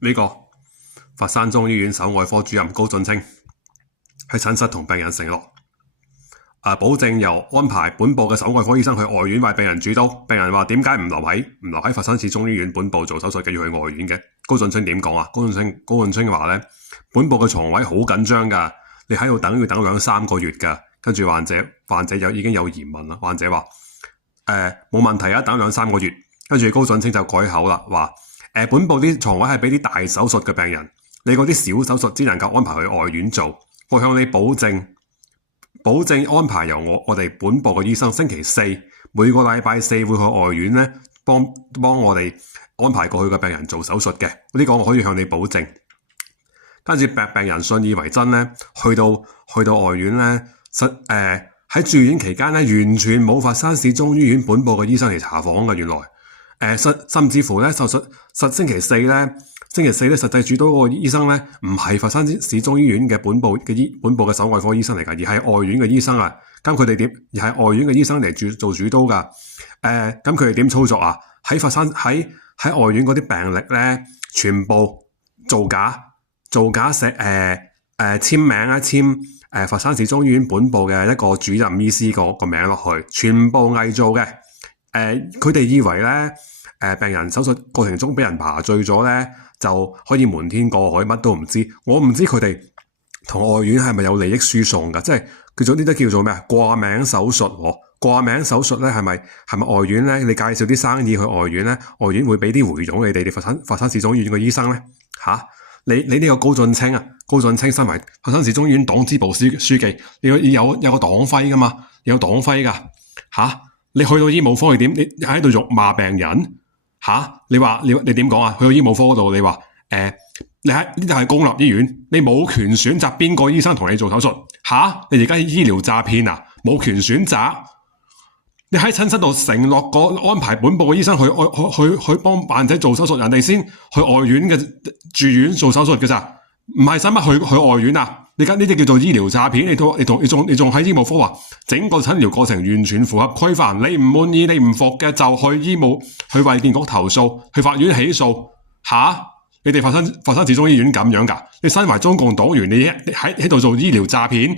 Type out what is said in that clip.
呢個佛山中醫院手外科主任高俊清喺診室同病人承諾，保證由安排本部嘅手外科醫生去外院為病人主刀。病人話點解唔留喺佛山市中醫院本部做手術嘅，要去外院嘅？高俊清點講啊？高俊清話咧，本部嘅床位好緊張㗎，你喺度等要等2-3個月㗎。跟住患者已經有疑問啦，患者話冇問題啊，等2-3個月。跟住高俊清就改口啦，話本部啲床位係俾啲大手術嘅病人，你嗰啲小手術只能夠安排去外院做。我向你保證安排由我哋本部嘅醫生星期四每個禮拜四會去外院咧幫我哋安排過去嘅病人做手術嘅。呢個我可以向你保證。跟住病人信以為真咧，去到外院咧，喺住院期間咧，完全冇佛山市中醫院本部嘅醫生嚟查房嘅。原來甚至乎咧，星期四咧，實際主刀嗰個醫生咧，唔係佛山市中醫院嘅本部嘅手外科醫生嚟㗎，而係外院嘅醫生啊。咁佢哋而係外院嘅醫生嚟做主刀㗎。咁佢哋點操作啊？喺外院嗰啲病歷咧，全部造假寫簽名啊，簽佛山市中醫院本部嘅一個主任醫師個名落去，全部偽造嘅。佢哋以為咧，病人手術過程中俾人麻醉咗咧，就可以瞞天過海，乜都唔知。我唔知佢哋同外院係咪有利益輸送㗎？即係呢啲叫做咩啊？掛名手術喎，掛名手術咧係咪外院咧？你介紹啲生意去外院咧，外院會俾啲回佣你哋佛山市中醫院嘅醫生咧？你呢個高俊清身為佛山市中醫院黨支部書記，你有個黨徽㗎嘛？有黨徽㗎你去到醫務科你喺度辱罵病人你點講啊？去到醫務科嗰度你話你喺呢度係公立醫院，你冇權選擇邊個醫生同你做手術你而家醫療詐騙啊？冇權選擇？你喺診室度承諾安排本部嘅醫生去幫患者做手術，人哋先去外院嘅住院做手術嘅咋？唔係使乜去外院啊？你而家呢啲叫做醫療詐騙，你仲喺醫務科話整個診療過程完全符合規範，你唔滿意你唔服嘅就去衛健局投訴，去法院起訴你哋佛山市中醫院咁樣㗎？你身為中共黨員，你喺度做醫療詐騙